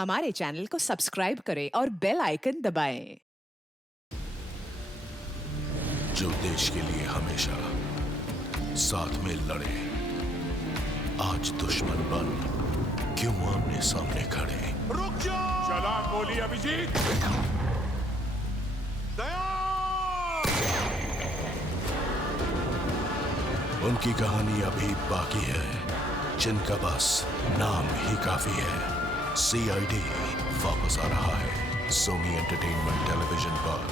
हमारे चैनल को सब्सक्राइब करें और बेल आइकन दबाएं। जो देश के लिए हमेशा साथ में लड़े, आज दुश्मन बन क्यों आमने सामने खड़े। रुक जाओ! चला गोली अभिजीत! दया! उनकी कहानी अभी बाकी है, जिनका बस नाम ही काफी है। CID वापस आ रहा है सोनी एंटरटेनमेंट टेलीविजन पर।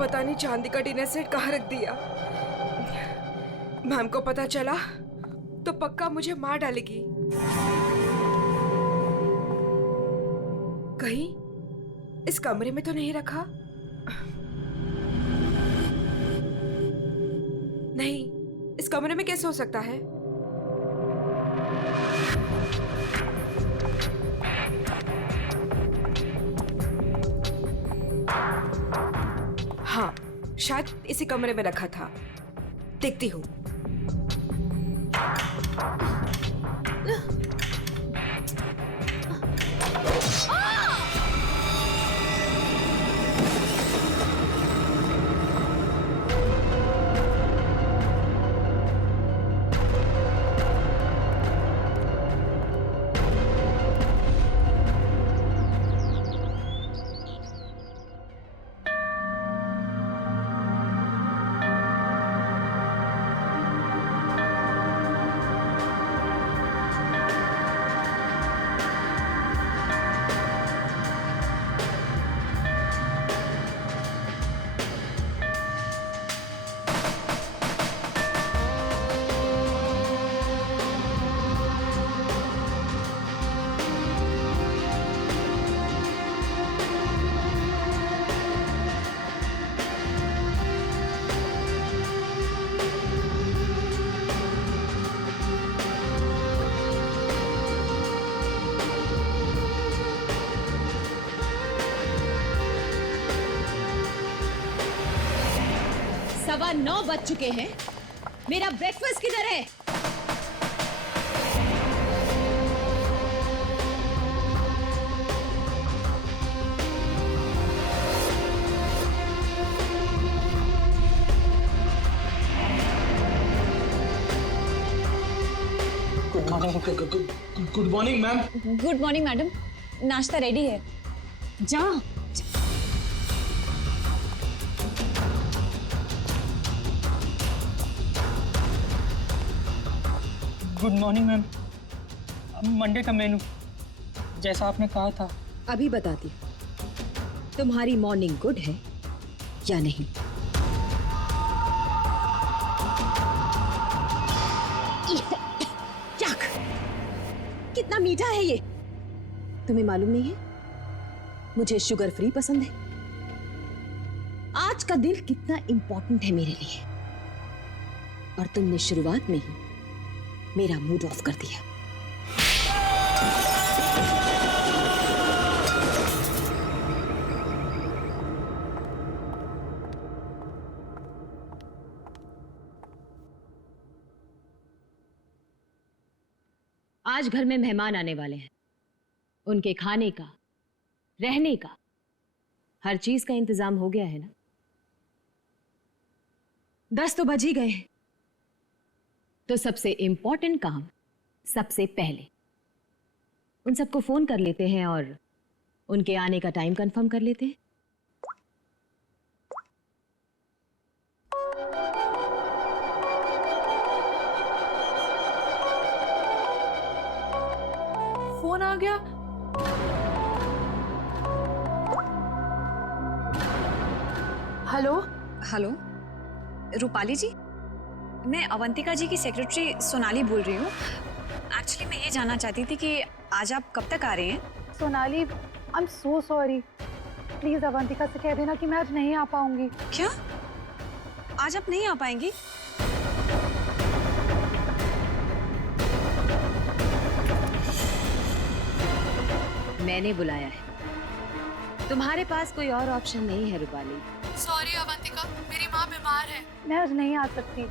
पता नहीं चांदी का डिनर सेट कहाँ रख दिया। मैम को पता चला तो पक्का मुझे मार डालेगी। कहीं इस कमरे में तो नहीं रखा? नहीं, इस कमरे में कैसे हो सकता है? हाँ, शायद इसी कमरे में रखा था। देखती हूँ। सवा 9 बज चुके हैं। मेरा ब्रेकफास्ट किधर है? Good morning ma'am. Good morning madam, नाश्ता रेडी है। जा। Good morning ma'am. मंडे का मेनू जैसा आपने कहा था। अभी बताती हूँ तुम्हारी मॉर्निंग गुड है या नहीं। याक, कितना मीठा है ये। तुम्हें मालूम नहीं है मुझे शुगर फ्री पसंद है। आज का दिन कितना इंपॉर्टेंट है मेरे लिए, और तुमने शुरुआत में ही मेरा मूड ऑफ कर दिया। आज घर में मेहमान आने वाले हैं। उनके खाने का, रहने का, हर चीज का इंतजाम हो गया है ना? 10 तो बज ही गए हैं। तो सबसे इंपॉर्टेंट काम सबसे पहले उन सबको फोन कर लेते हैं और उनके आने का टाइम कंफर्म कर लेते हैं। फोन आ गया। हेलो हेलो, रूपाली जी, मैं अवंतिका जी की सेक्रेटरी सोनाली बोल रही हूँ। एक्चुअली मैं ये जानना चाहती थी कि आज आप कब तक आ रहे हैं? Sonali, I am so sorry. Please Avantika से कह देना कि मैं आज नहीं आ पाऊंगी। क्या? आज आप नहीं आ पाएंगी? मैंने बुलाया है, तुम्हारे पास कोई और ऑप्शन नहीं है रूपाली। सॉरी अवंतिका, मेरी माँ बीमार है। मैं आज नहीं आ सकती,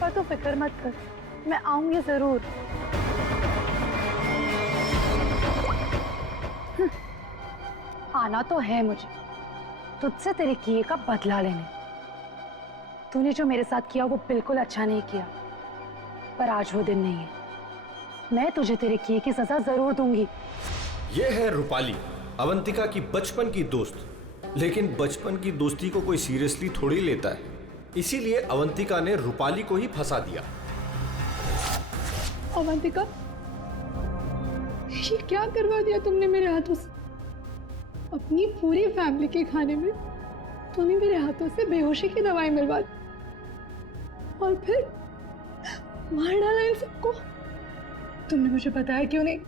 पर तू फिक्र मत कर, मैं आऊंगी जरूर। आना तो है मुझे तुझसे तेरे किए का बदला लेने। तूने जो मेरे साथ किया वो बिल्कुल अच्छा नहीं किया, पर आज वो दिन नहीं है। मैं तुझे तेरे किए की सजा जरूर दूंगी। ये है रूपाली, अवंतिका की बचपन की दोस्त। लेकिन बचपन की दोस्ती को कोई सीरियसली थोड़ी लेता है, इसीलिए अवंतिका ने रूपाली को ही फंसा दिया। अवंतिका, ये क्या करवा दिया तुमने मेरे हाथों से? अपनी पूरी फैमिली के खाने में तूने मेरे हाथों से बेहोशी की दवाई मिलवा दी और फिर मार डाला इन सबको। तुमने मुझे बताया क्यों नहीं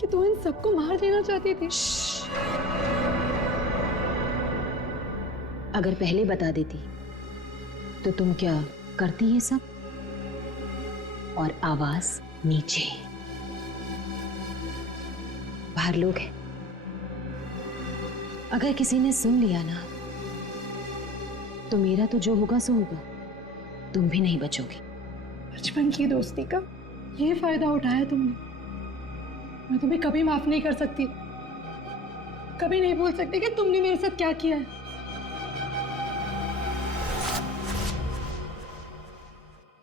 कि तू इन सबको मार देना चाहती थी? अगर पहले बता देती तो तुम क्या करती ये सब? और आवाज नीचे, बाहर लोग हैं। अगर किसी ने सुन लिया ना तो मेरा तो जो होगा सो होगा, तुम भी नहीं बचोगी। बचपन की दोस्ती का ये फायदा उठाया तुमने। मैं तुम्हें कभी माफ नहीं कर सकती, कभी नहीं भूल सकती कि तुमने मेरे साथ क्या किया है।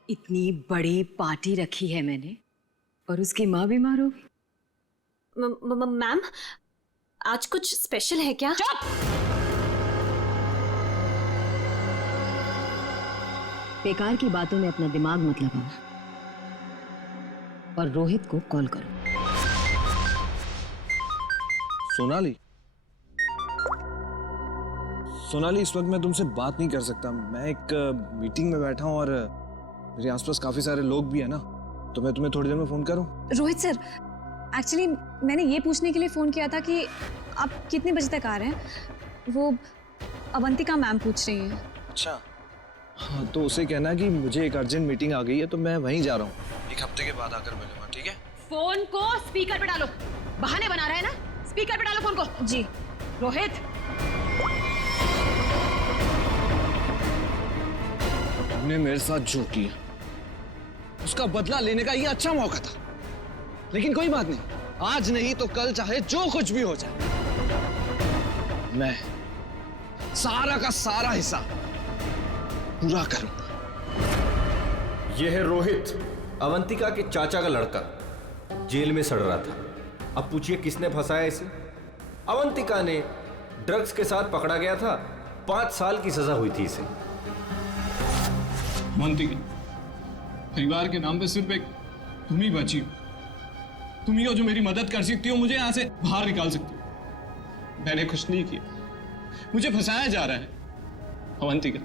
इतनी बड़ी पार्टी रखी है मैंने और उसकी माँ बीमार हो गई। मैम, आज कुछ स्पेशल है क्या? बेकार की बातों में अपना दिमाग मत लगाओ और रोहित को कॉल करो। सोनाली, इस वक्त मैं तुमसे बात नहीं कर सकता। मैं एक मीटिंग में बैठा हूँ और मेरे आसपास काफी सारे लोग भी है ना, तो मैं तुम्हें थोड़ी देर में फोन करूँ? रोहित सर, एक्चुअली मैंने ये पूछने के लिए फ़ोन किया था कि आप कितने बजे तक आ रहे हैं। वो अवंतिका मैम पूछ रही हैं। अच्छा, हाँ तो उसे कहना कि मुझे एक अर्जेंट मीटिंग आ गई है, तो मैं वहीं जा रहा हूँ। एक हफ्ते के बाद आकर मिलूंगा, ठीक है? फोन को स्पीकर पे डालो। बहाने बना रहा है ना, स्पीकर पे डालो फोन को। जी। रोहित, तुमने मेरे साथ जो किया उसका बदला लेने का ये अच्छा मौका था, लेकिन कोई बात नहीं, आज नहीं तो कल चाहे जो कुछ भी हो जाए, मैं सारा का सारा हिस्सा पूरा करूंगा। यह है रोहित, अवंतिका के चाचा का लड़का, जेल में सड़ रहा था। अब पूछिए किसने फंसाया इसे? अवंतिका ने। ड्रग्स के साथ पकड़ा गया था, 5 साल की सजा हुई थी इसे। अवंतिका, परिवार के नाम पे सिर्फ एक तुम ही बची हो। तुम ही हो जो मेरी मदद कर सकती हो, मुझे यहाँ से बाहर निकाल सकती हो। मैंने कुछ नहीं किया, मुझे फंसाया जा रहा है। अवंतिका,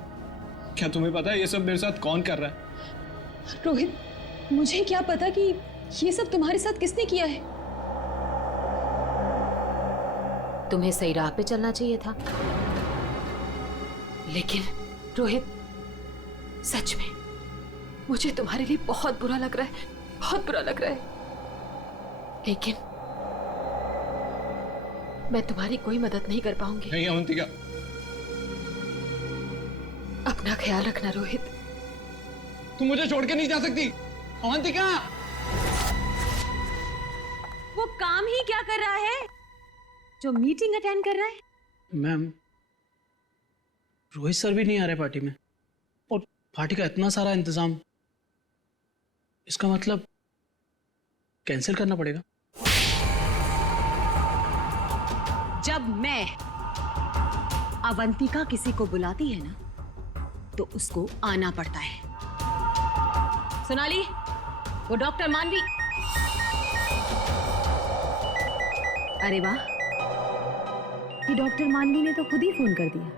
क्या तुम्हें पता है ये सब मेरे साथ कौन कर रहा है? रोहित, मुझे क्या पता कि ये सब तुम्हारे साथ किसने किया है। तुम्हें सही राह पे चलना चाहिए था, लेकिन रोहित, सच में मुझे तुम्हारे लिए बहुत बुरा लग रहा है, बहुत बुरा लग रहा है। लेकिन मैं तुम्हारी कोई मदद नहीं कर पाऊंगी। नहीं अवंतिका, अपना ख्याल रखना रोहित। तुम मुझे छोड़ के नहीं जा सकती। अवंतिका, वो काम ही क्या कर रहा है जो मीटिंग अटेंड कर रहा है? मैम, रोहित सर भी नहीं आ रहे पार्टी में, और पार्टी का इतना सारा इंतजाम, इसका मतलब कैंसिल करना पड़ेगा। जब मैं अवंतिका किसी को बुलाती है ना तो उसको आना पड़ता है। सोनाली, वो डॉक्टर मानवी। अरे वाह, ये डॉक्टर मानवी ने तो खुद ही फोन कर दिया।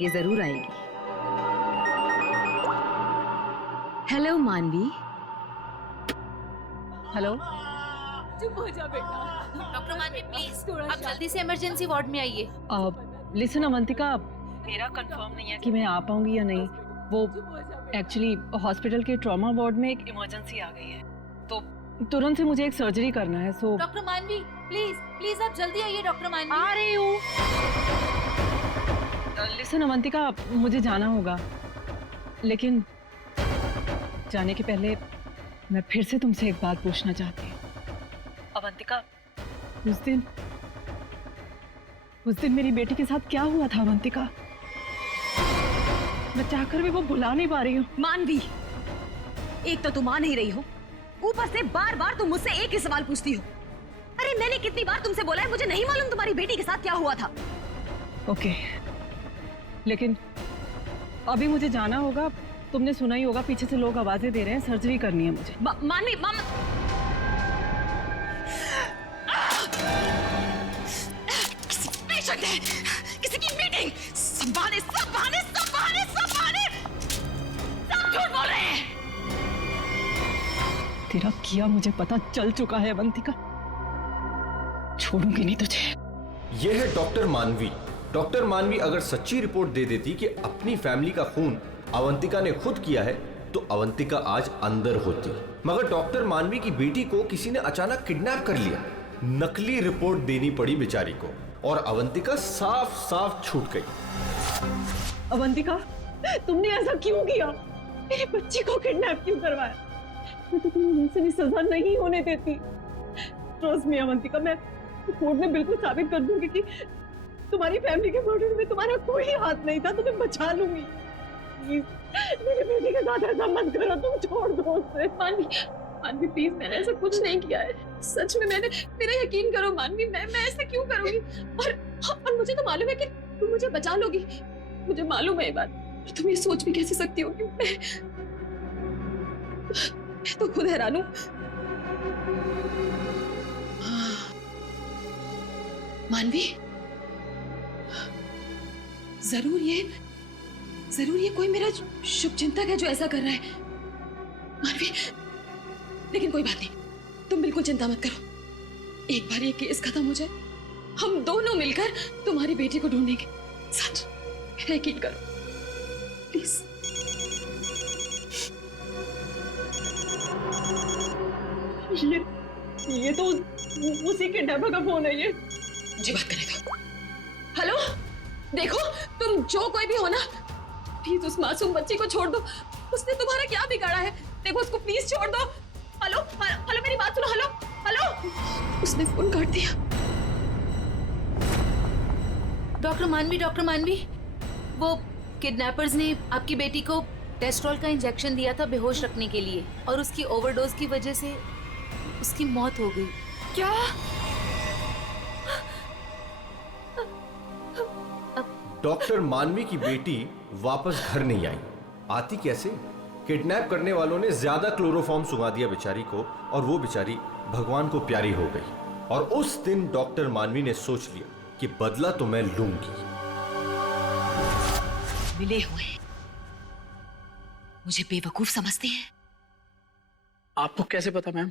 ये जरूर आएगी। हेलो मानवी। हेलो। चुप हो जा बेटा। डॉक्टर मानवी प्लीज आप जल्दी से इमरजेंसी वार्ड में आइए। लिसन अवंतिका, मेरा कंफर्म नहीं है कि मैं आ पाऊंगी या नहीं। वो एक्चुअली हॉस्पिटल के ट्रॉमा वार्ड में एक इमरजेंसी आ गई है, तो तुरंत से मुझे एक सर्जरी करना है। सो डॉक्टर मानवी प्लीज प्लीज आप जल्दी आइए। डॉक्टर मानवी आ रही हूँ। लिसन अवंतिका, मुझे जाना होगा, लेकिन जाने के पहले मैं फिर से तुमसे एक बात पूछना चाहती हूँ। अवंतिका, उस दिन उस दिन मेरी बेटी के साथ क्या हुआ था अवंतिका? मैं चाहकर भी वो भुला नहीं पा रही हूँ। मानवी, एक तो तुम मान नहीं रही हो, ऊपर से बार बार तुम मुझसे एक ही सवाल पूछती हो। अरे मैंने कितनी बार तुमसे बोला है मुझे नहीं मालूम तुम्हारी बेटी के साथ क्या हुआ था। ओके, लेकिन अभी मुझे जाना होगा। तुमने सुना ही होगा, पीछे से लोग आवाजें दे रहे हैं, सर्जरी करनी है मुझे। मानवी, किसी पेशेंट है, किसी की मीटिंग, सब बहाने, सब बहाने, सब बहाने, सब बहाने, सब झूठ बोल रहे हैं। तेरा किया मुझे पता चल चुका है अवंतिका, छोड़ूंगी नहीं तुझे। यह है डॉक्टर मानवी। डॉक्टर मानवी अगर सच्ची रिपोर्ट दे देती कि अपनी फैमिली का खून अवंतिका ने खुद किया है तो अवंतिका आज अंदर होती, मगर डॉक्टर मानवी की बेटी को किसी ने अचानक किडनैप कर लिया। नकली रिपोर्ट देनी पड़ी बेचारी को और अवंतिका साफ साफ छूट गई। अवंतिका, तुमने ऐसा क्यों किया? मेरी बच्ची को किडनैप क्यों करवाया? मैं तो तुम्हें वैसे भी सजा नहीं होने देती। ट्रस्ट मी अवंतिका, मैं कोर्ट में बिल्कुल साबित कर दूंगी कि तुम्हारी फैमिली के मर्डर में तुम्हारा कोई हाथ नहीं था। तुम्हें बचा लूंगी। प्लीज मेरी बेटी के साथ ऐसा मत करो, तुम छोड़ दो उसे। मानवी प्लीज, मैंने ऐसा कुछ नहीं किया है, सच में मैंने, मेरा यकीन करो मानवी, मैं ऐसा क्यों करूंगी? और मुझे तो मालूम है कि तुम मुझे बचा लोगी, मुझे मालूम है ये बात। और तुम ये सोच भी कैसे सकती हो कि मैं तो खुद हैरान हूं। मानवी, जरूर ये कोई मेरा शुभचिंतक है जो ऐसा कर रहा है। मानवी, लेकिन कोई बात नहीं, तुम बिल्कुल चिंता मत करो। एक बार ये केस खत्म हो जाए, हम दोनों मिलकर तुम्हारी बेटी को ढूंढेंगे। सच, मेरा यकीन करो प्लीज। ये तो उसी के डब्बा का फोन है। ये मुझे बात करने दो। हेलो, देखो तुम जो कोई भी हो ना, प्लीज उस मासूम बच्ची को छोड़ दो। उसने तुम्हारा क्या बिगाड़ा है? देखो उसको प्लीज छोड़ दो। हेलो हेलो, मेरी बात सुनो। हेलो हेलो, उसने फोन काट दिया। डॉक्टर मानवी, वो किडनैपर्स ने आपकी बेटी को टेस्ट्रॉल का इंजेक्शन दिया था बेहोश रखने के लिए, और उसकी ओवरडोज की वजह से उसकी मौत हो गई। क्या? डॉक्टर मानवी की बेटी वापस घर नहीं आई। आती कैसे? किडनैप करने वालों ने ज्यादा क्लोरोफॉर्म सुंघा दिया बेचारी को और वो बेचारी भगवान को प्यारी हो गई। और उस दिन डॉक्टर मानवी ने सोच लिया कि बदला तो मैं लूंगी। मिले हुए मुझे बेवकूफ समझते हैं। आपको कैसे पता मैम?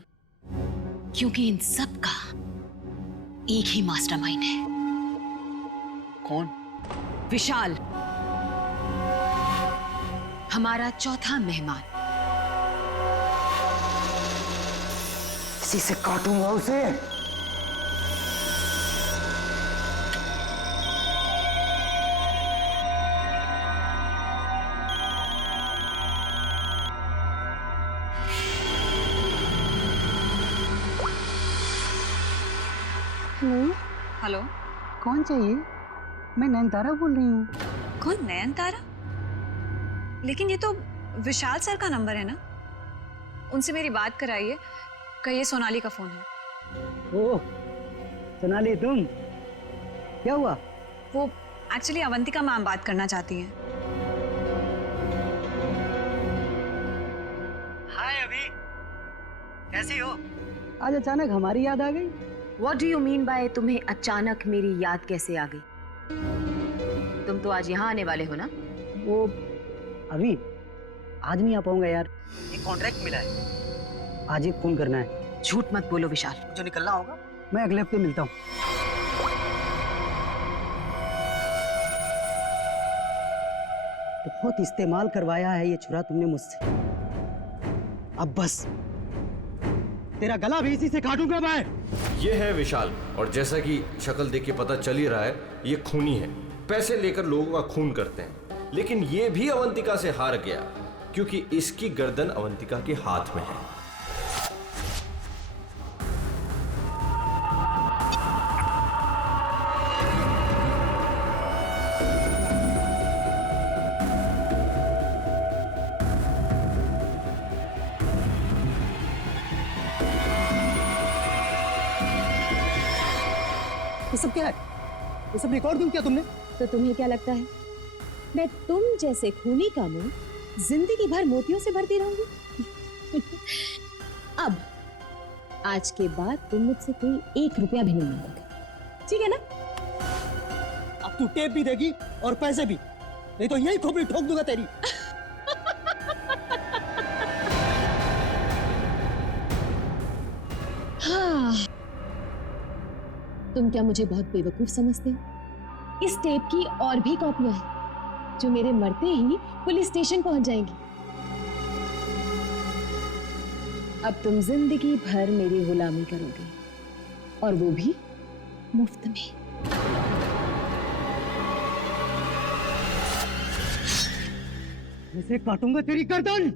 क्योंकि इन सब का एक ही मास्टरमाइंड है। कौन? विशाल, हमारा चौथा मेहमान। इसी से काटूंगा उसे। हेलो, कौन चाहिए? मैं नयनतारा बोल रही हूँ। कौन? नयनतारा? लेकिन ये तो विशाल सर का नंबर है ना, उनसे मेरी बात कराइए। कहिए सोनाली का फोन है। ओह सोनाली, तुम? क्या हुआ? वो एक्चुअली अवंतिका मैम बात करना चाहती हैं। हाय अभी, कैसी हो? आज अचानक हमारी याद आ गई। What do you mean by तुम्हें अचानक मेरी याद कैसे आ गई? तुम तो आज यहाँ आने वाले हो ना? वो अभी आज नहीं आ पाऊंगा यार, एक कॉन्ट्रैक्ट मिला है, आज एक फोन करना है। झूठ मत बोलो विशाल। जो निकलना होगा मैं अगले हफ्ते मिलता हूँ। बहुत इस्तेमाल करवाया है ये छुरा तुमने मुझसे, अब बस तेरा गला भी इसी से काटूंगा मैं। ये है विशाल, और जैसा कि शक्ल देख के पता चल ही रहा है ये खूनी है। पैसे लेकर लोगों का खून करते हैं, लेकिन ये भी अवंतिका से हार गया क्योंकि इसकी गर्दन अवंतिका के हाथ में है। ये सब क्या है? ये सब रिकॉर्ड क्यों किया तुमने? तो तुम्हें क्या लगता है मैं तुम जैसे खूनी का मुंह जिंदगी भर मोतियों से भरती रहूंगी? अब आज के बाद तुम मुझसे कोई 1 रुपया भी नहीं मांगोगे, ठीक है ना? अब तू टेप भी देगी और पैसे भी, नहीं तो यही खोपड़ी ठोक दूंगा तेरी। हाँ, तुम क्या मुझे बहुत बेवकूफ समझते हो? इस टेप की और भी कॉपियां हैं जो मेरे मरते ही पुलिस स्टेशन पहुंच जाएंगी। अब तुम जिंदगी भर मेरी गुलामी करोगे, और वो भी मुफ्त में। इसे काटूंगा तेरी गर्दन।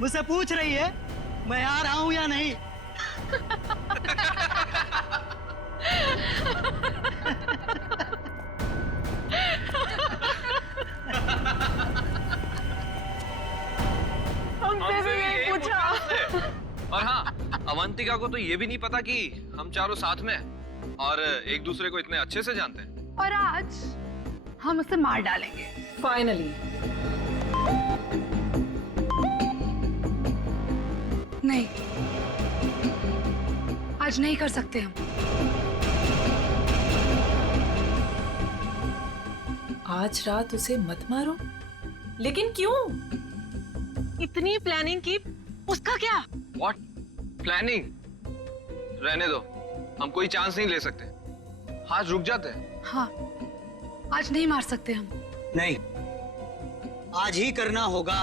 मुझसे पूछ रही है मैं आ रहा हूं या नहीं? हमसे भी यही पूछा। और हाँ, अवंतिका को तो ये भी नहीं पता कि हम चारों साथ में हैं और एक दूसरे को इतने अच्छे से जानते हैं। और आज हम उसे मार डालेंगे फाइनली। नहीं, आज नहीं कर सकते हम। आज रात उसे मत मारो। लेकिन क्यों? इतनी प्लानिंग की, उसका क्या? What? प्लानिंग? रहने दो, हम कोई चांस नहीं ले सकते। आज रुक जाते हैं। हाँ, आज नहीं मार सकते हम। नहीं, आज ही करना होगा।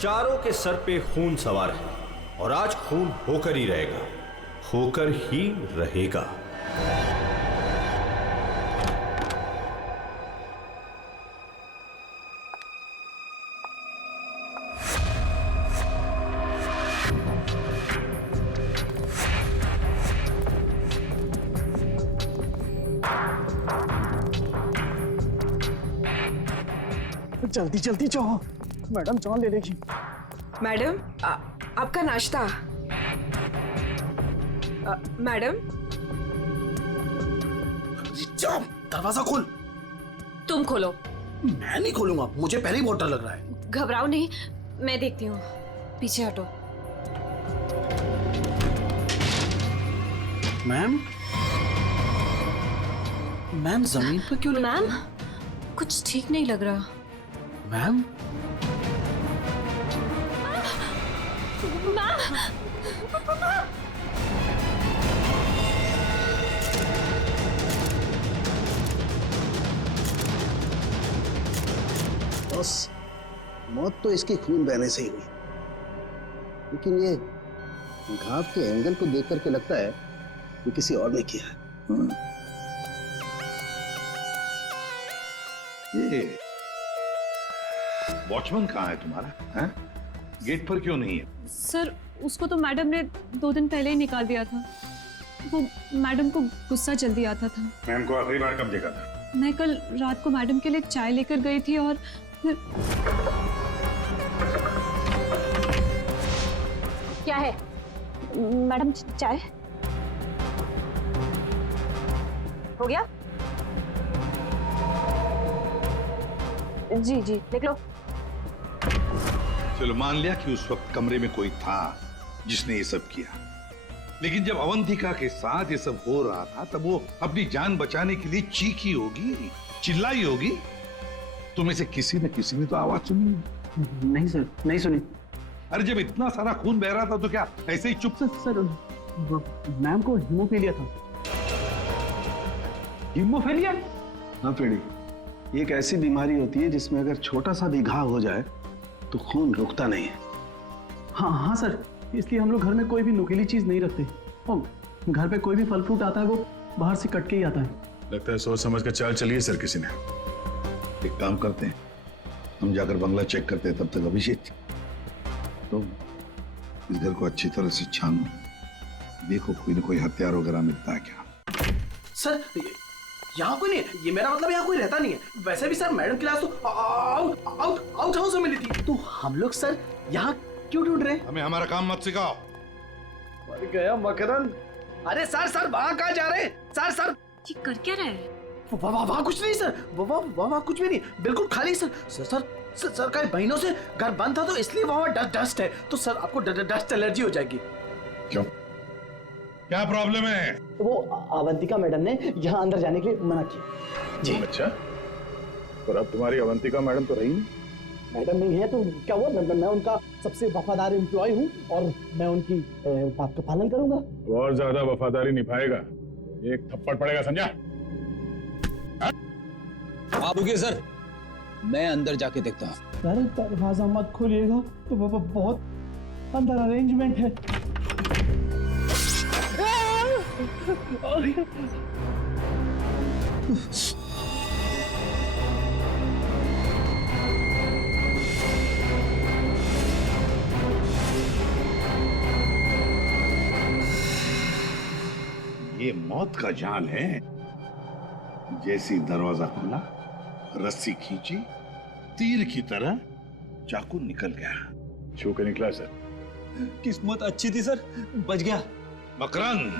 चारों के सर पे खून सवार है और आज खून होकर ही रहेगा, होकर ही रहेगा। जल्दी जल्दी जाओ, मैडम चाय ले लेगी। मैडम, आपका नाश्ता। मैडम, जाओ, दरवाजा खोल। तुम खोलो। मैं नहीं खोलूंगा, मुझे पहले ही बहुत डर लग रहा है। घबराओ नहीं, मैं देखती हूँ। पीछे हटो। मैम, मैम जमीन पर क्यों? मैम, कुछ ठीक नहीं लग रहा। मैम, बस मौत तो इसके खून बहने से ही हुई, लेकिन ये घाव के एंगल को देख करके लगता है कि किसी और ने किया है। ये वॉचमैन कहाँ है तुम्हारा? हैं? गेट पर क्यों नहीं है? सर, उसको तो मैडम ने 2 दिन पहले ही निकाल दिया था। वो मैडम को गुस्सा जल्दी आता था। मैम को आखिरी बार कब देखा था? मैं कल रात को मैडम के लिए चाय लेकर गई थी और फिर... क्या है मैडम? चाय हो गया? जी जी, देख लो। चलो मान लिया कि उस वक्त कमरे में कोई था जिसने ये सब किया, लेकिन जब अवंतिका के साथ ये सब हो रहा था तब वो अपनी जान बचाने के लिए चीखी होगी, चिल्लाई होगी। तुम्हें से किसी न किसी ने तो आवाज सुनी। नहीं सर, नहीं सुनी। अरे जब इतना सारा खून बह रहा था तो क्या ऐसे ही चुप? सर, मैम को हीमोफीलिया था। हीमोफीलिया? हाँ पेड़ी, ये एक ऐसी बीमारी होती है जिसमें अगर छोटा सा भी घाव हो जाए तो खून रुकता नहीं है। हाँ हाँ सर, इसलिए हम लोग घर में कोई भी नुकीली चीज नहीं रखते। और घर पे कोई भी फल फ्रूट आता है वो बाहर से कट के ही आता है। लगता है सोच समझ कर चाल चलिए सर किसी ने। एक काम करते हैं, हम जाकर बंगला चेक करते हैं, तब तक अभिषेक तो इस घर को अच्छी तरह से छानो, देखो कोई ना कोई हथियार वगैरह मिलता है क्या। सर यहाँ कोई नहीं है, ये मेरा मतलब यहाँ कोई रहता नहीं है। वैसे भी सर मैडम क्लास तो आउट हाउस में मिली थी, तो हम लोग सर यहाँ क्यों ढूंढ रहे हैं? हमें हमारा काम मत सिखाओ। मर गया मकरंद। अरे सर वहाँ कहाँ जा रहे हैं? सर ये कर क्या रहे हैं? वहाँ कुछ नहीं सर, वहाँ कुछ भी नहीं, बिल्कुल खाली सर कई महीनों से घर बंद था तो इसलिए वहाँ डस्ट है, तो सर आपको डस्ट एलर्जी हो जाएगी। क्यों, क्या प्रॉब्लम है? वो अवंतिका मैडम ने यहाँ अंदर जाने के लिए मना किया जी। अच्छा, पर अब तुम्हारी अवंतिका मैडम तो रही नहीं। मैडम नहीं है तो क्या हुआ, मैं उनका सबसे वफादार एम्प्लॉय हूँ और मैं उनकी बात का पालन करूंगा। और ज्यादा वफादारी निभाएगा एक थप्पड़ पड़ेगा, समझा? आप रुकिए सर, मैं अंदर जाके देखता हूँ। अरे दरवाजा मत खोलिएगा, तो बहुत अंदर अरेंजमेंट है। ये मौत का जाल है। जैसी दरवाजा खुला, रस्सी खींची, तीर की तरह चाकू निकल गया। छू के निकला सर। किस्मत अच्छी थी सर, बच गया। मकरंद,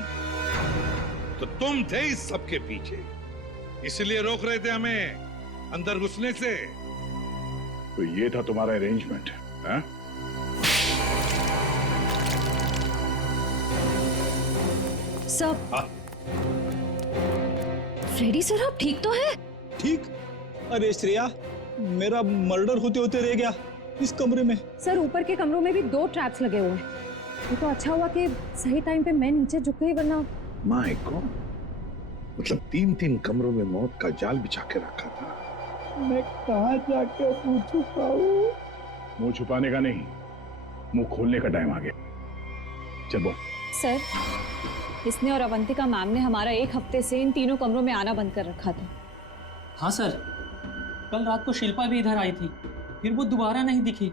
तो तुम थे इस सब के पीछे, इसलिए रोक रहे थे हमें अंदर घुसने से। तो ये था तुम्हारा अरेंजमेंट, हाँ? सब फ्रेडी सर, आप ठीक तो है? ठीक? अरे श्रेया, मेरा मर्डर होते होते रह गया इस कमरे में। सर ऊपर के कमरों में भी 2 ट्रैप्स लगे हुए हैं। ये तो अच्छा हुआ कि सही टाइम पे मैं नीचे झुक गई, वरना माय गॉड, मतलब 3 कमरों में मौत का जाल बिछा के रखा था। मैं कहाँ जाके मुंह छुपाऊं? मुंह छुपाने का नहीं, मुंह खोलने का टाइम आ गया। चल बोल। सर, इसने और अवंतिका मैम ने हमारा 1 हफ्ते से इन तीनों कमरों में आना बंद कर रखा था। हाँ सर, कल रात को शिल्पा भी इधर आई थी, फिर वो दोबारा नहीं दिखी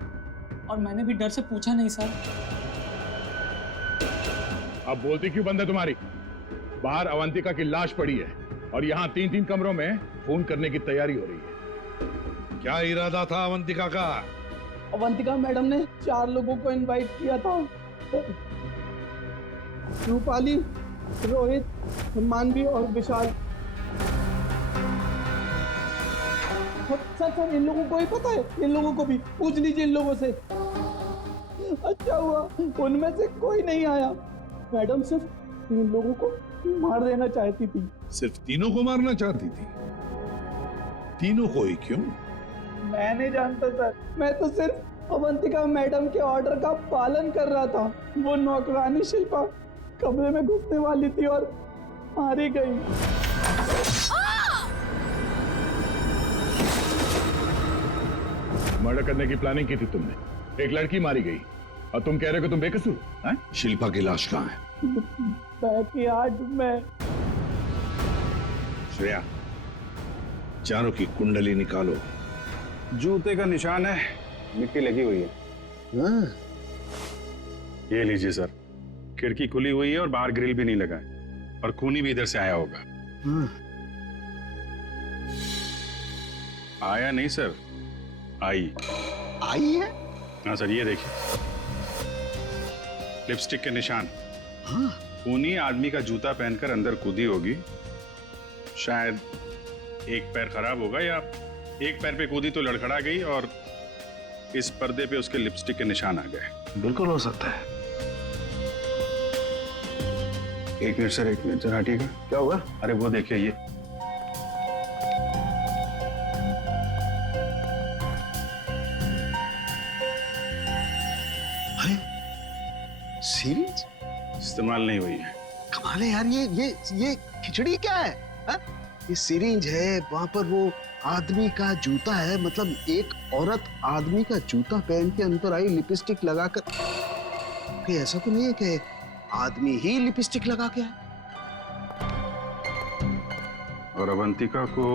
और मैंने भी डर से पूछा नहीं सर। अब बोलती क्यों बंद है तुम्हारी? बाहर अवंतिका की लाश पड़ी है और यहाँ 3 कमरों में फोन करने की तैयारी हो रही है। क्या इरादा था अवंतिका का? अवंतिका मैडम ने 4 लोगों को इनवाइट किया था। रूपाली, रोहित, मानवी और विशाल। सर इन लोगों को ही पता है, इन लोगों को भी पूछ लीजिए इन लोगों से। अच्छा हुआ उनमें से कोई नहीं आया। मैडम सिर्फ इन लोगों को मार देना चाहती थी। सिर्फ तीनों को मारना चाहती थी? तीनों को ही क्यों? मैं नहीं जानता सर, मैं तो सिर्फ अवंतिका मैडम के ऑर्डर का पालन कर रहा था। वो नौकरानी शिल्पा कमरे में घुसने वाली थी और मारी गई। मर्डर करने की प्लानिंग की थी तुमने, एक लड़की मारी गई और तुम कह रहे हो कि तुम बेकसूर हैं? शिल्पा की लाश कहाँ है? बैकयार्ड में। श्रेया, चारों की कुंडली निकालो। जूते का निशान है, मिट्टी लगी हुई है। ये लीजिए सर, खिड़की खुली हुई है और बाहर ग्रिल भी नहीं लगा है और खूनी भी इधर से आया होगा। आया नहीं सर, आई है? हाँ सर, ये देखिए लिपस्टिक के निशान। खूनी आदमी का जूता पहनकर अंदर कूदी होगी। शायद एक पैर खराब होगा या एक पैर पे कूदी तो लड़खड़ा गई और इस पर्दे पे उसके लिपस्टिक के निशान आ गए। बिल्कुल हो सकता है। एक मिनट सर, एक मिनट सर, हटिएगा। क्या हुआ? अरे वो देखिए, ये सीरीज इस्तेमाल नहीं हुई है। कमाल है यार, ये खिचड़ी क्या है? हा? ये सिरिंज है, वहां पर वो आदमी का जूता है, मतलब एक औरत आदमी का जूता पहन के अंदर आई लिपस्टिक लगाकर। कहीं ऐसा तो नहीं है कि आदमी ही लिपस्टिक लगा के आए? और अवंतिका को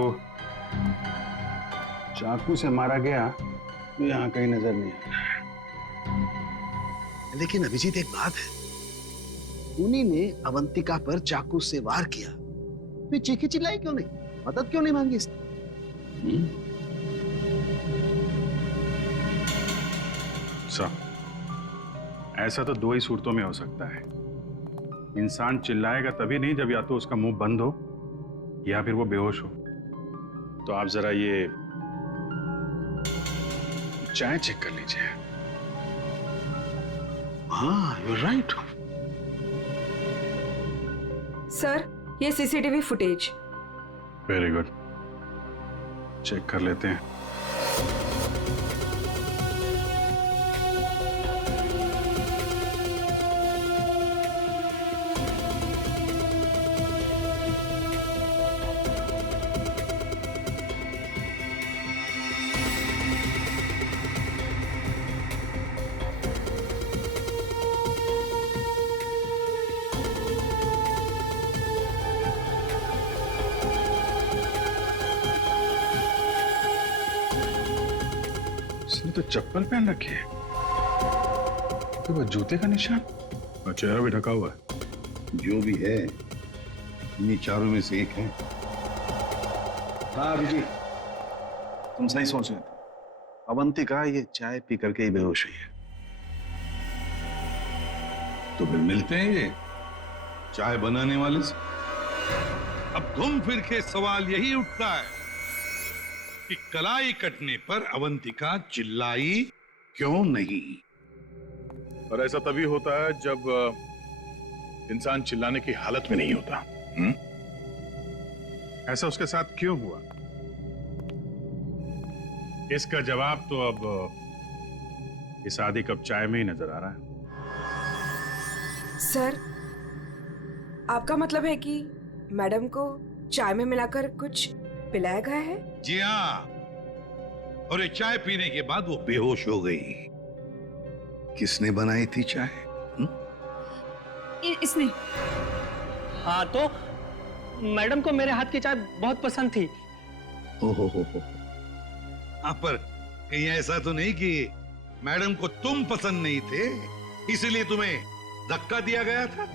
चाकू से मारा गया तो यहाँ कहीं नजर नहीं आया। लेकिन अभिजीत एक बात है, उन्हीं ने अवंतिका पर चाकू से वार किया तो चीखी चिल्लाई क्यों नहीं, मदद क्यों नहीं मांगी इसने? ऐसा तो दो ही सूरतों में हो सकता है। इंसान चिल्लाएगा तभी नहीं जब या तो उसका मुंह बंद हो या फिर वो बेहोश हो। तो आप जरा ये चाय चेक कर लीजिए। हाँ, यू राइट। सर, ये CCTV footage. Very good, check कर लेते हैं। इसने तो चप्पल पहन रखी है, तो वो जूते का निशान और चेहरा भी ढका हुआ है। जो भी है, इन्हीं चारों में से एक है। हाँ अभिजीत, तुम सही सोच रहे थे। अवंतिका ये चाय पी करके ही बेहोश हुई है। तो फिर मिलते हैं ये चाय बनाने वाले से। अब घूम फिर के सवाल यही उठता है कि कलाई कटने पर अवंतिका चिल्लाई क्यों नहीं? और ऐसा तभी होता है जब इंसान चिल्लाने की हालत में नहीं होता। ऐसा उसके साथ क्यों हुआ? इसका जवाब तो अब इस आधी कप चाय में ही नजर आ रहा है। सर, आपका मतलब है कि मैडम को चाय में मिलाकर कुछ पिलाया गया है? जी हाँ, और ये चाय पीने के बाद वो बेहोश हो गई। किसने बनाई थी चाय? इसने। हाँ, तो मैडम को मेरे हाथ की चाय बहुत पसंद थी। हो। हाँ, पर कहीं ऐसा तो नहीं कि मैडम को तुम पसंद नहीं थे इसलिए तुम्हें धक्का दिया गया था?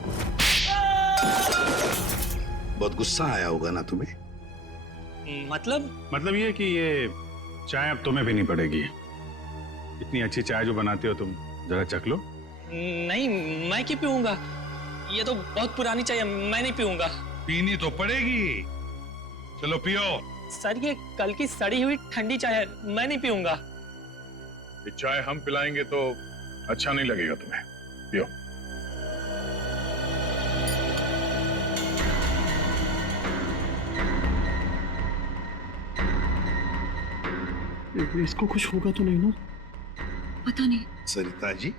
बहुत गुस्सा आया होगा ना तुम्हें? मतलब ये कि ये चाय अब तुम्हें पीनी पड़ेगी। इतनी अच्छी चाय जो बनाते हो तुम, जरा चख लो। नहीं, मैं क्यों पीऊंगा? ये तो बहुत पुरानी चाय है, मैं नहीं पीऊंगा। पीनी तो पड़ेगी। चलो पियो। सर, ये कल की सड़ी हुई ठंडी चाय है, मैं नहीं पीऊंगा। ये चाय हम पिलाएंगे तो अच्छा नहीं लगेगा तुम्हें। पियो। इसको कुछ होगा तो नहीं ना? पता नहीं। सरिता जी,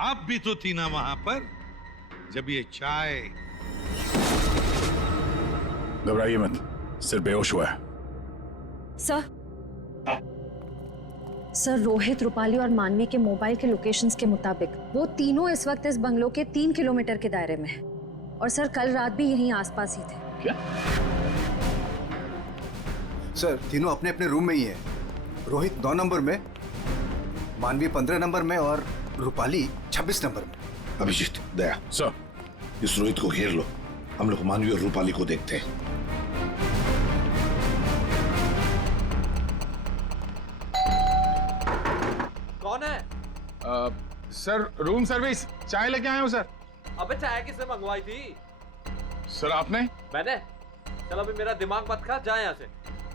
आप भी तो थी ना वहां पर जब ये चाय। घबराइए मत, सिर्फ बेहोश हुआ है। सर, रोहित, रूपाली और मानवी के मोबाइल के लोकेशंस के मुताबिक वो तीनों इस वक्त इस बंगलो के 3 किलोमीटर के दायरे में हैं। और सर, कल रात भी यहीं आसपास ही थे। क्या? सर, तीनों अपने अपने रूम में ही है। रोहित 9 नंबर में, मानवी 15 नंबर में और रूपाली 26 नंबर में। अभिजीत, दया सर, इस रोहित को घेर लो। हम लोग मानवी और रूपाली को देखते हैं। कौन है? Sir, room service. चाय लेके आया हूँ सर। अबे चाय किसने मंगवाई थी? सर, आपने? मैंने। चलो अभी मेरा दिमाग मत खा, जाए यहाँ से।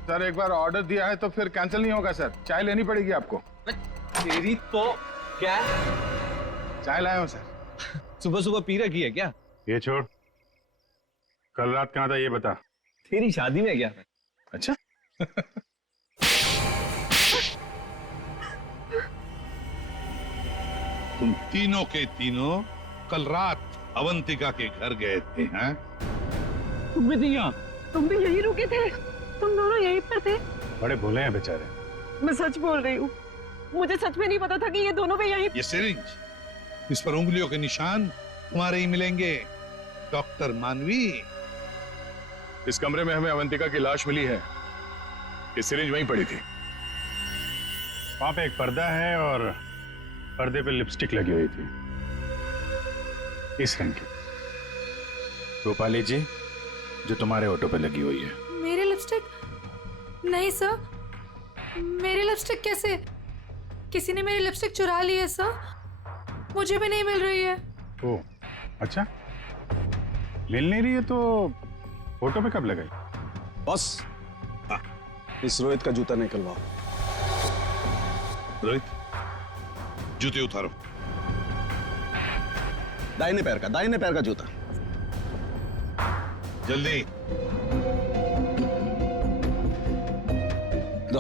सर, एक बार ऑर्डर दिया है तो फिर कैंसिल नहीं होगा सर। चाय लेनी पड़ेगी आपको। तेरी तो क्या? चाय लाया हूँ सर। सुबह सुबह पी रखी है क्या? ये छोड़, कल रात कहाँ था ये बता। तेरी शादी में गया मैं। अच्छा। तुम तीनों के तीनों कल रात अवंतिका के घर गए थे, हैं? तुम भी यहाँ? तुम भी यहीं रुके थे? तुम दोनों यहीं पर थे? बड़े भोले हैं बेचारे। मैं सच बोल रही हूँ, मुझे सच में नहीं पता था कि ये दोनों भी यहीं। ये सिरिंज, इस पर उंगलियों के निशान तुम्हारे ही मिलेंगे। डॉक्टर मानवी, इस कमरे में हमें अवंतिका की लाश मिली है। ये सिरिंज वहीं पड़ी थी। वहां पे एक पर्दा है और पर्दे पे लिपस्टिक लगी हुई थी, इस रंग की। रूपाली जी, जो तुम्हारे ऑटो पे लगी हुई है। मेरी लिपस्टिक? नहीं सर, मेरी लिपस्टिक कैसे? किसी ने मेरी लिपस्टिक चुरा ली है सर, मुझे भी नहीं मिल रही है। ओह अच्छा, मिल नहीं रही है तो ऑटो पे कब लगाई? बॉस, इस रोहित का जूता निकलवाओ। रोहित, जूते उतारो। दाहिने पैर का जूता। जल्दी। दो।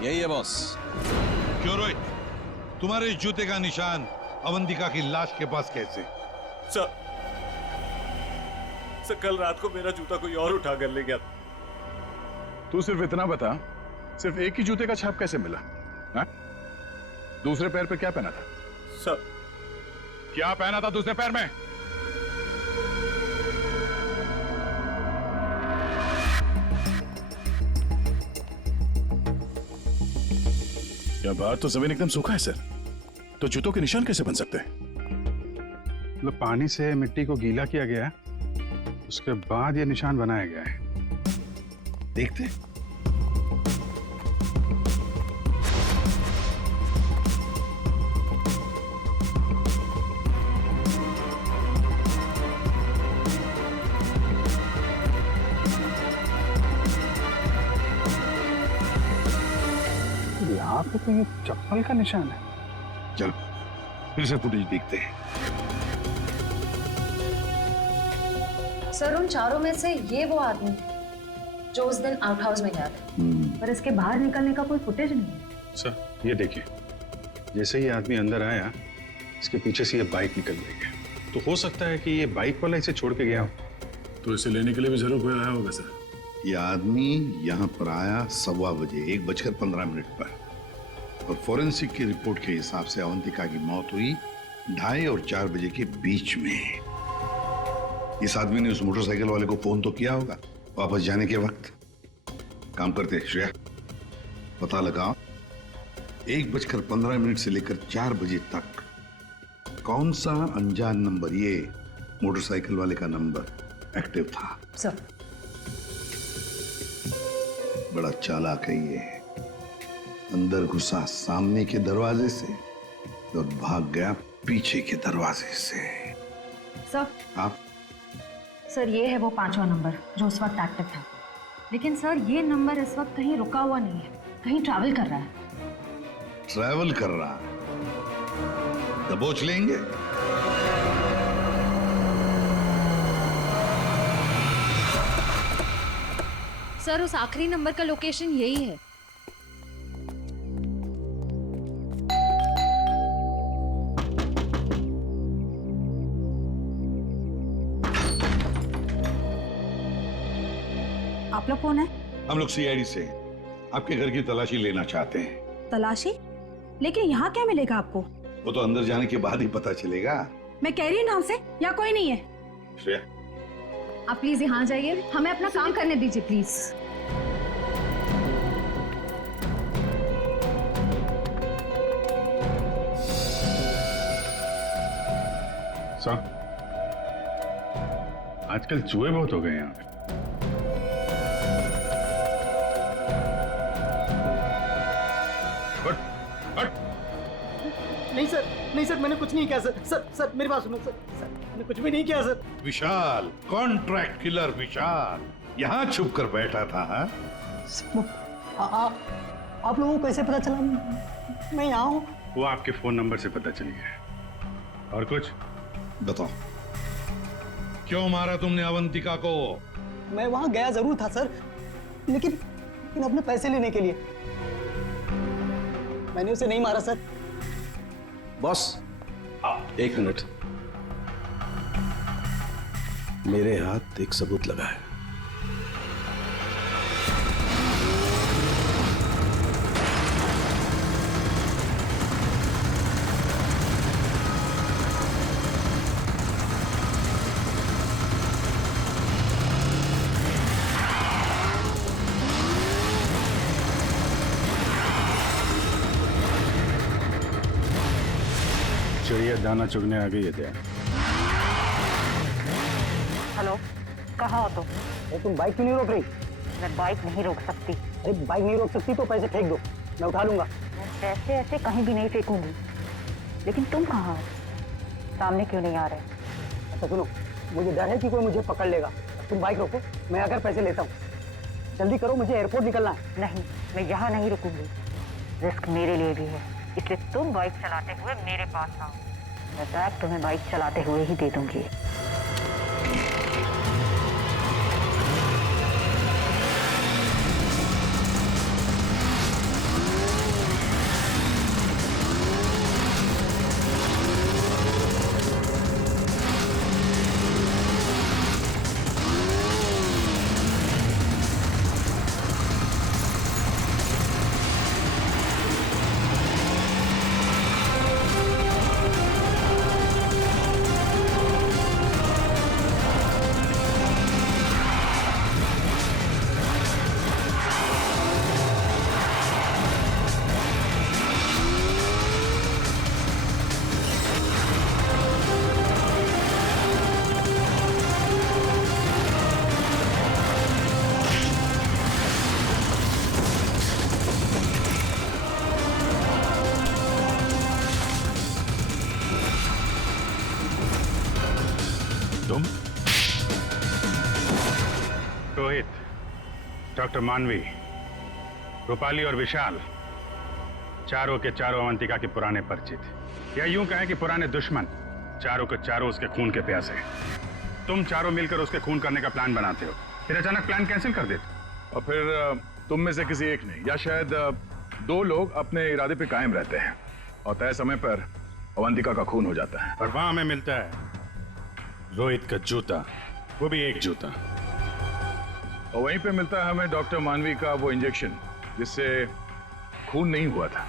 यही है बॉस। क्यों रोहित, तुम्हारे जूते का निशान अवंतिका की लाश के पास कैसे? सर कल रात को मेरा जूता कोई और उठा कर ले गया। तू सिर्फ इतना बता, सिर्फ एक ही जूते का छाप कैसे मिला? हा? दूसरे पैर पे क्या पहना था? सर क्या पहना था दूसरे पैर में? क्या बात, तो जमीन एकदम सूखा है सर, तो जूतों के निशान कैसे बन सकते हैं? मतलब पानी से मिट्टी को गीला किया गया है, उसके बाद ये निशान बनाया गया है। देखते यहाँ पे तो ये चप्पल का निशान है। चलो फिर से फुटेज देखते हैं। सर उन चारों में से ये वो आदमी जो उस दिन आउट हाउस में गया था, पर इसके बाहर निकलने का कोई फुटेज नहीं है। सर ये देखिए, जैसे ही आदमी अंदर आया, इसके पीछे से ये बाइक निकल गई है, तो हो सकता है कि ये बाइक वाला इसे छोड़ के गया हो। तो इसे लेने के लिए भी जरूर कोई आया होगा सर। ये आदमी यहाँ पर आया 1:15 बजे, 1:15 पर, और फोरेंसिक की रिपोर्ट के हिसाब से अवंतिका की मौत हुई 2:30 और 4 बजे के बीच में। इस आदमी ने उस मोटरसाइकिल वाले को फोन तो किया होगा वापस जाने के वक्त। काम करते श्रेया, पता लगाओ 1:15 से लेकर 4 बजे तक कौन सा अनजान नंबर, ये मोटरसाइकिल वाले का नंबर एक्टिव था। सर बड़ा चालाक है ये, अंदर घुसा सामने के दरवाजे से और भाग गया पीछे के दरवाजे से। सर आप सर ये है वो 5वां नंबर जो उस वक्त एक्टिव था, लेकिन सर ये नंबर इस वक्त कहीं रुका हुआ नहीं है, कहीं ट्रैवल कर रहा है। ट्रैवल कर रहा है, दबोच लेंगे। सर उस आखिरी नंबर का लोकेशन यही है। आप लोग कौन है? हम लोग सीआईडी से आपके घर की तलाशी लेना चाहते हैं। तलाशी? लेकिन यहाँ क्या मिलेगा आपको? वो तो अंदर जाने के बाद ही पता चलेगा। मैं कह रही हूँ ना उनसे, यहाँ कोई नहीं है। श्रेया आप प्लीज यहाँ जाइए, हमें अपना काम करने दीजिए प्लीज। सर आजकल चूहे बहुत हो गए यहाँ पे। नहीं सर मैंने कुछ नहीं किया सर। सर मेरी बात सुनो सर, मैंने कुछ भी नहीं किया सर। विशाल, कॉन्ट्रैक्ट किलर विशाल यहाँ छुप कर बैठा था। आप लोगों को कैसे पता चला मैं यहाँ हूँ? वो आपके फोन नंबर से पता चली है। और कुछ बताओ, क्यों मारा तुमने अवंतिका को? मैं वहाँ गया जरूर था सर, लेकिन अपने पैसे लेने के लिए। मैंने उसे नहीं मारा सर। बॉस 1 मिनट, मेरे हाथ एक सबूत लगा है। चिड़िया दाना चुगने आ गई है क्या? हेलो, कहाँ हो तुम? तुम बाइक क्यों नहीं रोक रही? मैं बाइक नहीं रोक सकती। अरे बाइक नहीं रोक सकती तो पैसे फेंक दो, मैं उठा लूंगा। मैं पैसे ऐसे कहीं भी नहीं फेंकूंगी। लेकिन तुम कहाँ हो? सामने क्यों नहीं आ रहे? अच्छा सुनो, मुझे डर है कि कोई मुझे पकड़ लेगा। तुम बाइक रोको, मैं आकर पैसे लेता हूँ। जल्दी करो, मुझे एयरपोर्ट निकलना है। नहीं, मैं यहाँ नहीं रुकूंगी। रिस्क मेरे लिए भी है, इसलिए तुम बाइक चलाते हुए मेरे पास आओ। मैं बैग तुम्हें बाइक चलाते हुए ही दे दूंगी। रोहित, डॉक्टर मानवी, रूपाली और विशाल, चारों के चारों अवंतिका के पुराने परिचित, या यूं कहें कि पुराने दुश्मन। चारों के चारों उसके खून के प्यासे। तुम चारों मिलकर उसके खून करने का प्लान बनाते हो, फिर अचानक प्लान कैंसिल कर देते। और फिर तुम में से किसी एक ने या शायद दो लोग अपने इरादे पे कायम रहते हैं और तय समय पर अवंतिका का खून हो जाता है। और वहां हमें मिलता है रोहित का जूता, वो भी एक जूता। और वहीं पे मिलता है हमें डॉक्टर मानवी का वो इंजेक्शन जिससे खून नहीं हुआ था।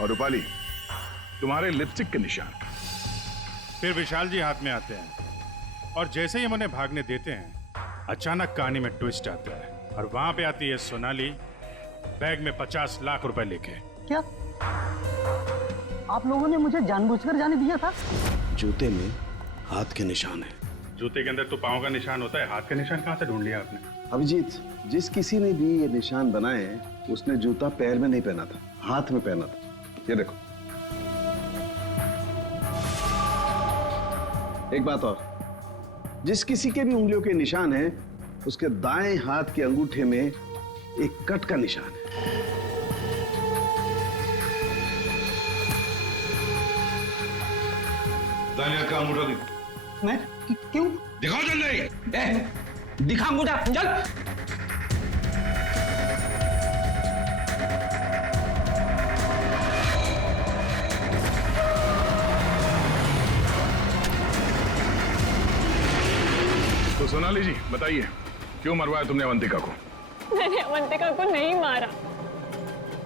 और रूपाली, तुम्हारे लिपस्टिक के निशान। फिर विशाल जी हाथ में आते हैं और जैसे ही हम उन्हें भागने देते हैं, अचानक कहानी में ट्विस्ट आता है और वहां पे आती है सोनाली, बैग में 50 लाख रुपए लेके। क्या आप लोगों ने मुझे जानबूझकर जाने दिया था? जूते में हाथ के निशान है। जूते के अंदर तो पांव का निशान होता है, हाथ का निशान कहां से ढूंढ लिया आपने? अभिजीत, जिस किसी ने भी ये निशान बनाए हैं उसने जूता पैर में नहीं पहना था, हाथ में पहना था। ये देखो। एक बात और, जिस किसी के भी उंगलियों के निशान हैं उसके दाएं हाथ के अंगूठे में एक कट का निशान है। दानिया का अंगूठा दिखा। मैं क्यों? दिखाओ जल्दी। दिखा अंगूठा, चल। तो सोनाली जी बताइए, क्यों मरवाया तुमने अवंतिका को? मैंने अवंतिका को नहीं मारा,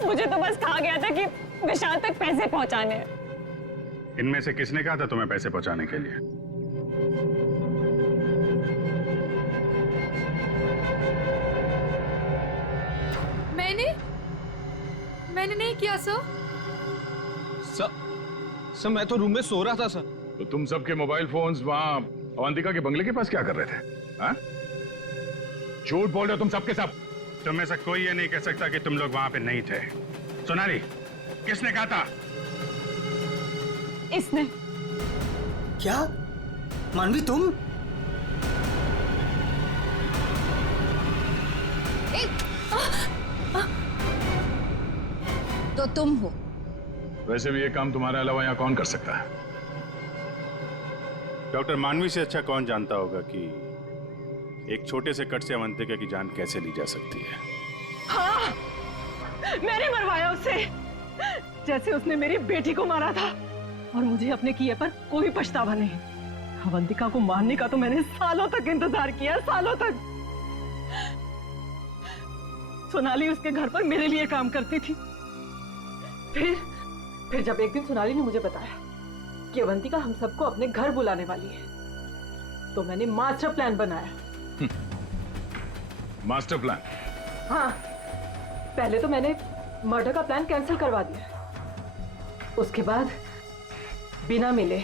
मुझे तो बस कहा गया था कि विशाल तक पैसे पहुंचाने हैं। इनमें से किसने कहा था तुम्हें पैसे पहुंचाने के लिए? मैंने नहीं किया सर। सर मैं तो रूम में सो रहा था सर। तो तुम सबके मोबाइल फोन्स वहां अवंतिका के बंगले के पास क्या कर रहे थे? हाँ? झूठ बोल रहे हो तुम सबके सब। तुम में से कोई ये नहीं कह सकता कि तुम लोग वहां पे नहीं थे। सोनाली, किसने कहा था? इसने। क्या? मानवी तुम? तो तुम हो। वैसे भी ये काम तुम्हारे अलावा यहाँ कौन कर सकता है? डॉक्टर मानवी से अच्छा कौन जानता होगा कि एक छोटे से कट से अवंतिका की जान कैसे ली जा सकती है। हाँ, मैंने मरवाया उसे, जैसे उसने मेरी बेटी को मारा था। और मुझे अपने किए पर कोई पछतावा नहीं। अवंतिका को मारने का तो मैंने सालों तक इंतजार किया, सालों तक। सोनाली उसके घर पर मेरे लिए काम करती थी। फिर जब एक दिन सोनाली ने मुझे बताया कि अवंतिका हम सबको अपने घर बुलाने वाली है, तो मैंने मास्टर प्लान बनाया। Master plan? हाँ, पहले तो मैंने मर्डर का प्लान कैंसिल करवा दिया। उसके बाद बिना मिले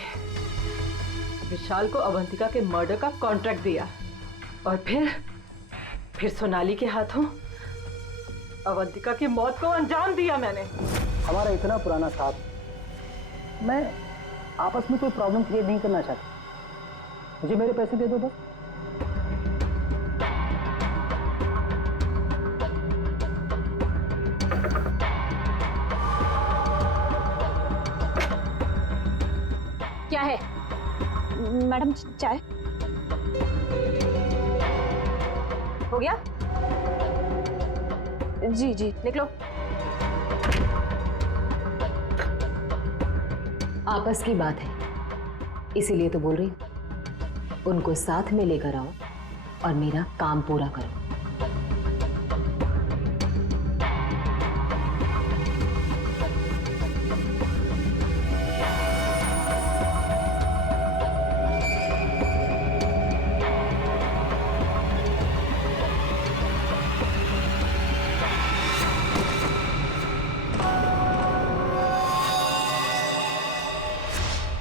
विशाल को अवंतिका के मर्डर का कॉन्ट्रैक्ट दिया और फिर सोनाली के हाथों अवंतिका की मौत को अंजाम दिया मैंने। हमारा इतना पुराना साथ, मैं आपस में कोई प्रॉब्लम क्रिएट नहीं करना चाहता। मुझे मेरे पैसे दे दो बस। क्या है मैडम? चाय हो गया? जी जी लिख लो। आपस की बात है, इसीलिए तो बोल रही हूं। उनको साथ में लेकर आओ और मेरा काम पूरा करो।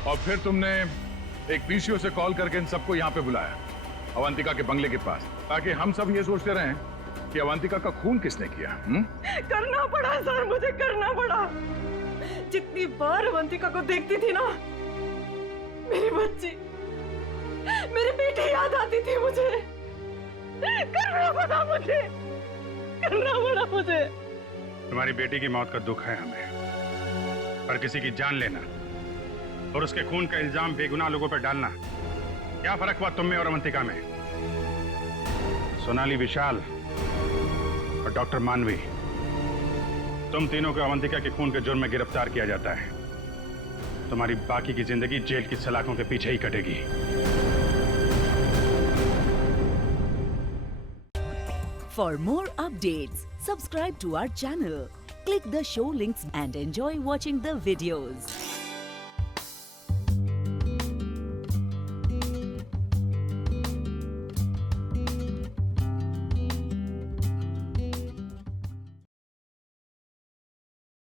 और फिर तुमने एक पीसीओ से कॉल करके इन सबको यहाँ पे बुलाया, अवंतिका के बंगले के पास, ताकि हम सब ये सोचते रहें कि अवंतिका का खून किसने किया। करना पड़ा सर, मुझे करना पड़ा। जितनी बार अवंतिका को देखती थी ना, मेरी बच्ची, मेरी बेटी याद आती थी मुझे। करना पड़ा मुझे, करना पड़ा मुझे। तुम्हारी बेटी की मौत का दुख है हमें, पर किसी की जान लेना और उसके खून का इल्जाम बेगुनाह लोगों पर डालना, क्या फर्क हुआ तुम में और अवंतिका में? सोनाली, विशाल और डॉक्टर मानवी, तुम तीनों को अवंतिका के खून के जुर्म में गिरफ्तार किया जाता है। तुम्हारी बाकी की जिंदगी जेल की सलाखों के पीछे ही कटेगी। For more updates, subscribe to our channel, click the show links and enjoy watching the videos.